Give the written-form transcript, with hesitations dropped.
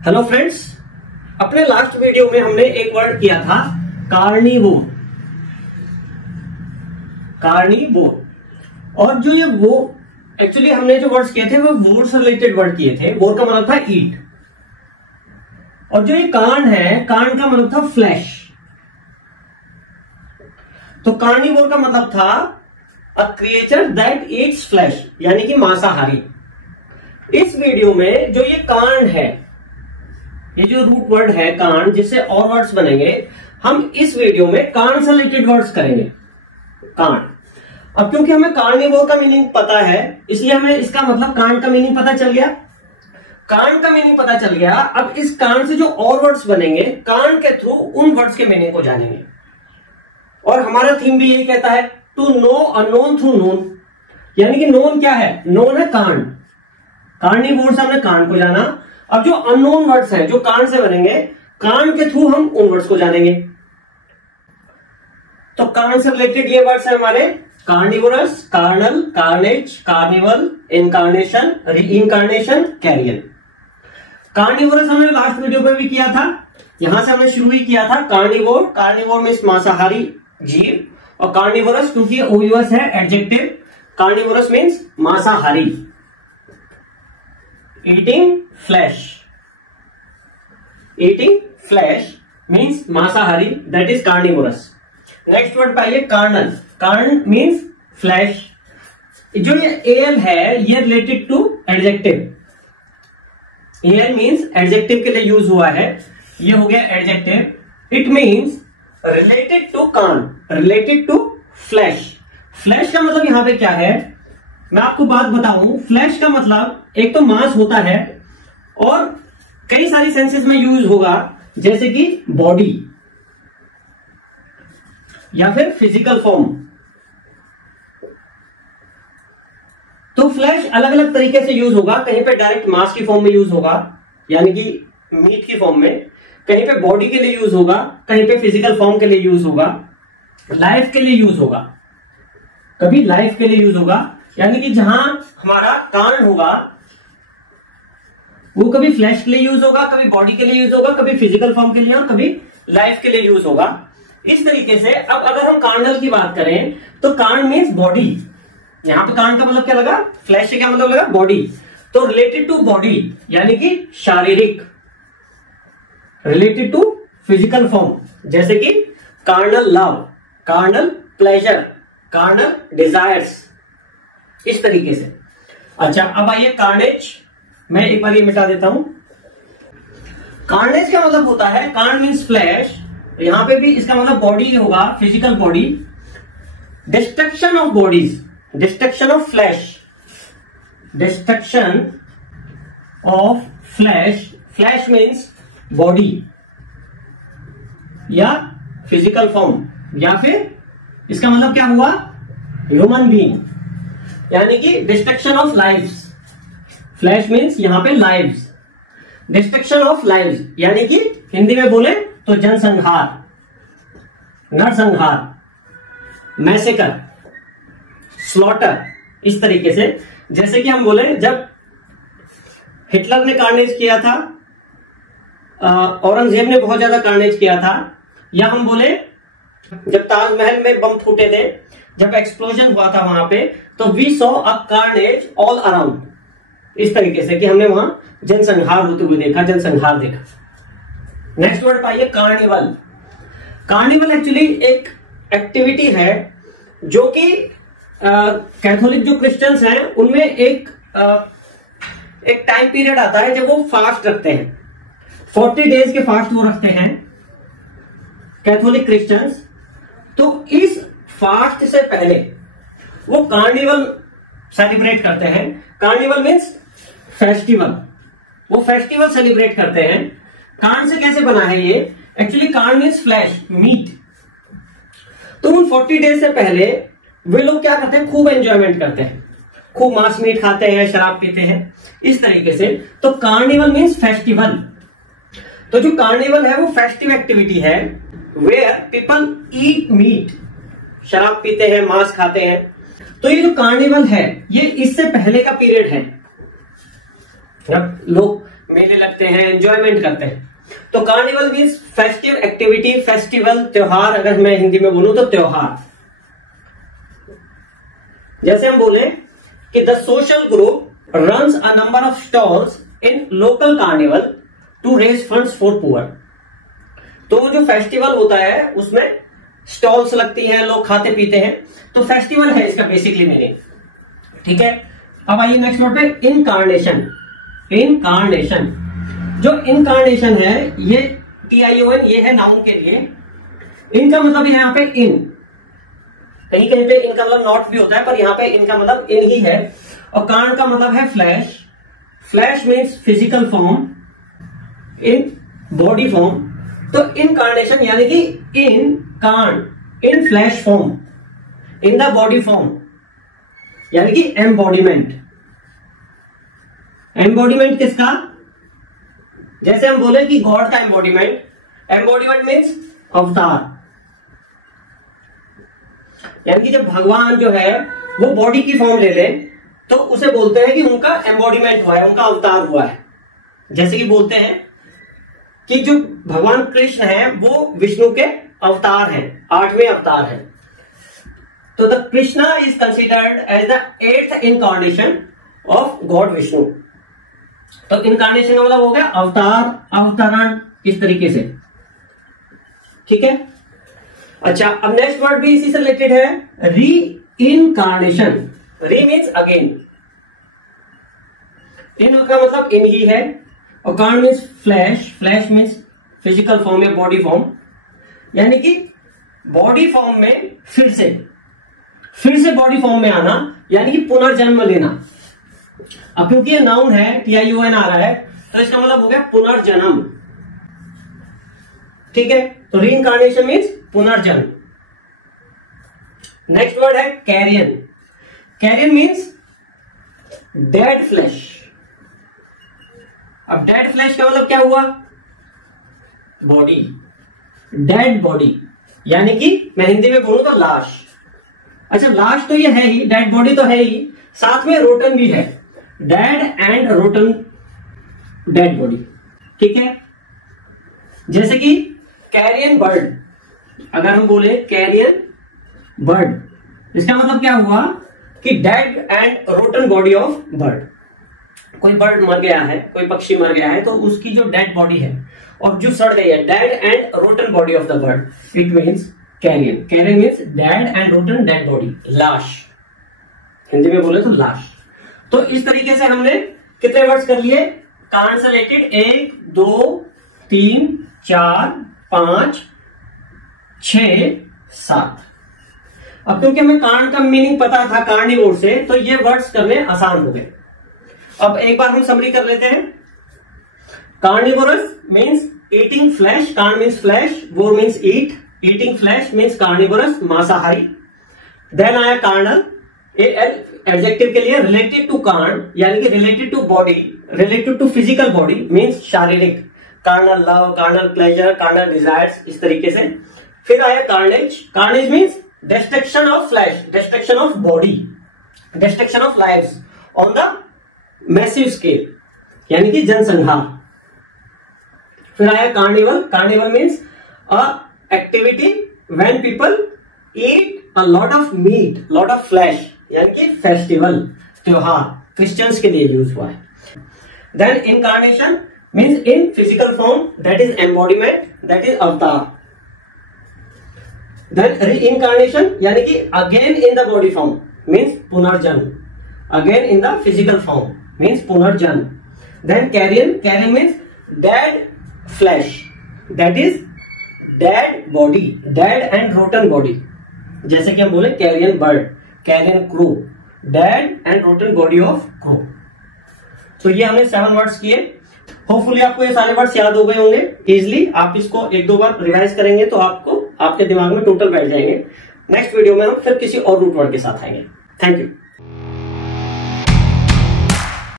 Hello friends, अपने last video में हमने एक वर्ड किया था कार्निवोर। और जो ये वो एक्चुअली हमने जो वर्ड्स किए थे वो वोर से रिलेटेड वर्ड किए थे। वोर का मतलब था ईट, और जो ये कार्न है, कार्न का मतलब था फ्लैश। तो कार्निवोर का मतलब था अ क्रिएचर दैट ईट्स फ्लैश, यानी कि मांसाहारी। इस वीडियो में जो ये कार्न है, ये जो रूट वर्ड है कार्न, जिससे और वर्ड्स बनेंगे, हम इस वीडियो में कार्न से रिलेटेड वर्ड्स करेंगे। कार्न। अब क्योंकि हमें कार्निवोर का मीनिंग पता है, इसलिए हमें इसका मतलब कार्न का मीनिंग पता चल गया। कार्न का मीनिंग पता चल गया। अब इस कार्न से जो और वर्ड्स बनेंगे, कार्न के थ्रू उन वर्ड्स के मीनिंग को जानेंगे। और हमारा थीम भी यही कहता है, to know a known through known. यानी कि नोन क्या है? नोन है कार्न। कार्निवोर से हमने कार्न को जाना। अब जो अननोन वर्ड्स हैं, जो कार्न से बनेंगे, कार्न के थ्रू हम उन वर्ड्स को जानेंगे। तो कार्न से रिलेटेड ये वर्ड्स हैं हमारे carnivorous, carnal, carnage, carnival, incarnation, reincarnation, carrion. Carnivorous हमने लास्ट वीडियो में भी किया था, यहां से हमने शुरू ही किया था। कार्निवोर, कार्निवोर मींस मांसाहारी जीव, और कार्निवोरस क्योंकि ओयूएस है एडजेक्टिव, कार्निवोरस मींस मांसाहारी, eating flesh. Eating flesh means मांसाहारी, that is carnivorous. Next word पाइए कार्नल। Carn means flesh. जो ये एल है, ये related to adjective. L means adjective के लिए यूज हुआ है, ये हो गया एडजेक्टिव। It means related to carn, related to flesh. Flesh का मतलब यहां पे क्या है, मैं आपको बात बताऊं। फ्लैश का मतलब एक तो मांस होता है, और कई सारी सेंसेस में यूज होगा, जैसे कि बॉडी या फिर फिजिकल फॉर्म। तो फ्लैश अलग अलग तरीके से यूज होगा। कहीं पे डायरेक्ट मांस की फॉर्म में यूज होगा, यानी कि मीट की फॉर्म में। कहीं पे बॉडी के लिए यूज होगा, कहीं पे फिजिकल फॉर्म के लिए यूज होगा, लाइफ के लिए यूज होगा। कभी लाइफ के लिए यूज होगा, यानी कि जहां हमारा कार्न होगा वो कभी फ्लैश के लिए यूज होगा, कभी बॉडी के लिए यूज होगा, कभी फिजिकल फॉर्म के लिए, और कभी लाइफ के लिए यूज होगा। इस तरीके से अब अगर हम कार्नल की बात करें, तो कार्न मीन्स बॉडी। यहां पे कार्न का मतलब क्या लगा? फ्लैश से क्या मतलब लगा? बॉडी। तो रिलेटेड टू बॉडी, यानी कि शारीरिक, रिलेटेड टू फिजिकल फॉर्म, जैसे कि carnal love, carnal pleasure, carnal desires, इस तरीके से। अच्छा, अब आइए कार्नेज। मैं एक बार ये मिटा देता हूं। कार्नेज का मतलब होता है, कार्न मीन्स फ्लैश, यहां पे भी इसका मतलब बॉडी होगा, physical body. Destruction of bodies, destruction of flesh, destruction of flash. Flesh means body या फिजिकल फॉर्म, या फिर इसका मतलब क्या हुआ? ह्यूमन बीइंग, यानी कि destruction of lives. Flash means यहां पे लाइव्स। डिस्ट्रक्शन ऑफ लाइव्स, यानी कि हिंदी में बोले तो जनसंहार, नरसंहार, मैसेकर, स्लॉटर, इस तरीके से। जैसे कि हम बोले, जब हिटलर ने कार्नेज किया था, औरंगजेब ने बहुत ज्यादा कार्नेज किया था, या हम बोले जब ताजमहल में बम फूटे थे, जब एक्सप्लोजन हुआ था वहां पे, तो we saw a carnage all around. इस तरीके से कि हमने वहां जनसंहार होते हुए देखा, जनसंहार देखा। नेक्स्ट वर्ड पाइए कार्निवल। कार्निवल एक्चुअली एक एक्टिविटी है जो कि कैथोलिक जो क्रिश्चियंस हैं उनमें एक टाइम पीरियड आता है जब वो फास्ट रखते हैं। 40 डेज के फास्ट वो रखते हैं कैथोलिक क्रिश्चियंस। तो इस फास्ट से पहले वो कार्निवल सेलिब्रेट करते हैं। कार्निवल मीन्स फेस्टिवल, वो फेस्टिवल सेलिब्रेट करते हैं। कार्न से कैसे बना है ये? Actually carn means flesh, meat. तो उन 40 डेज से पहले वे लोग क्या करते हैं? खूब एंजॉयमेंट करते हैं, खूब मांस मीट खाते हैं, शराब पीते हैं, इस तरीके से। तो कार्निवल मीन्स फेस्टिवल। तो जो कार्निवल है वो फेस्टिव एक्टिविटी है, वेयर पीपल ईट मीट, शराब पीते हैं, मांस खाते हैं। तो ये जो कार्निवल है, ये इससे पहले का पीरियड है। जब लोग मेले लगते हैं, एंजॉयमेंट करते हैं। तो carnival means festive activity, festival, त्योहार, अगर मैं हिंदी में बोलूं तो त्योहार। जैसे हम बोले कि the social group runs a number of stalls in local carnival to raise funds for poor. तो जो फेस्टिवल होता है उसमें स्टॉल्स लगती हैं, लोग खाते पीते हैं, तो फेस्टिवल है इसका बेसिकली मीनिंग। ठीक है, अब आइए नेक्स्ट वर्ड पे, इनकार्नेशन। इनकार्नेशन, जो इनकार्नेशन है ये TION, ये है नाउन के लिए। इनका मतलब है यहाँ पे इन, कहीं कहीं पे इनका मतलब नॉट भी होता है, पर यहाँ पे इनका मतलब इन ही है। और कार्न का मतलब है flesh. Flesh means physical form, in body form. तो इनकार्नेशन यानी कि in carn, in flesh form, in the body form, यानी कि एम्बॉडीमेंट। एम्बॉडीमेंट किसका? जैसे हम बोले कि गॉड का एम्बॉडीमेंट, एम्बॉडीमेंट मीन्स अवतार, यानी कि जब भगवान जो है वो बॉडी की फॉर्म ले ले तो उसे बोलते हैं कि उनका एम्बॉडीमेंट हुआ है, उनका अवतार हुआ है। जैसे कि बोलते हैं कि जो भगवान कृष्ण है वो विष्णु के अवतार हैं, 8वें अवतार हैं। तो the Krishna is considered as the 8th incarnation of God Vishnu. तो इनकार्नेशन का मतलब हो गया अवतार, अवतरण, इस तरीके से। ठीक है, अच्छा अब नेक्स्ट वर्ड भी इसी से रिलेटेड है, री इनकार्नेशन। री मीन्स अगेन, इन का मतलब इन ही है, और corn means flash. Flesh means physical form या बॉडी फॉर्म, यानी कि बॉडी फॉर्म में फिर से बॉडी फॉर्म में आना, यानी कि पुनर्जन्म लेना। अब क्योंकि ये नाउन है, TION आ रहा है, तो इसका मतलब हो गया पुनर्जन्म। ठीक है, तो रीइंकार्नेशन मीन्स पुनर्जन्म। नेक्स्ट वर्ड है carrion. Carrion means dead flesh. अब डेड फ्लैश का मतलब क्या हुआ? बॉडी, डेड बॉडी, यानी कि मैं हिंदी में बोलूं तो लाश। अच्छा, लाश तो ये है ही, डेड बॉडी तो है ही, साथ में रोटन भी है, dead and rotten dead body. ठीक है, जैसे कि कैरियन बर्ड, अगर हम बोले कैरियन बर्ड, इसका मतलब क्या हुआ कि dead and rotten body of bird. कोई बर्ड मर गया है, कोई पक्षी मर गया है, तो उसकी जो डेड बॉडी है और जो सड़ गई है, dead and rotten body of the bird, it means carrion. Carrion means dead and rotten dead body, लाश, हिंदी में बोले तो लाश। तो इस तरीके से हमने कितने वर्ड्स कर लिए कार्न से रिलेटेड? 1 2 3 4 5 6 7। अब क्योंकि हमें कार्न का मीनिंग पता था कार्निवोर से, तो ये वर्ड्स करने आसान हो गए। अब एक बार हम समरी कर लेते हैं। Carnivorous means eating flesh, carn means flesh, vore means eat, eating flesh means carnivorous, मांसाहारी। देन आया कार्नल, एडजेक्टिव के लिए, रिलेटेड टू कार्न यानी कि related to body, related to physical body means शारीरिक, carnal love, carnal pleasure, carnal desires, इस तरीके से। फिर आया carnage. Carnage means destruction of flesh, destruction of body, destruction of lives on the massive scale, यानी कि जनसंहार। फिर आया carnival. Carnival means a activity when people eat a lot of meat, lot of flash, यानी कि festival, त्योहार, Christians के लिए यूज हुआ है। Then incarnation means in physical form, that is embodiment, that is अवतार। देन रीइनकार्नेशन यानी कि again in the body form means पुनर्जन्म, again in the physical form means पुनर्जन्म। Then carrion, carrion means dead flesh, that is dead body, dead and rotten body. जैसे कि हम बोले carrion bird, carrion crow, dead and rotten body of crow. तो ये हमने 7 words किए। Hopefully आपको ये सारे वर्ड्स याद हो गए होंगे इजिली। आप इसको 1-2 बार रिवाइज करेंगे तो आपको आपके दिमाग में टोटल बैठ जाएंगे। नेक्स्ट वीडियो में हम फिर किसी और रूट वर्ड के साथ आएंगे। Thank you.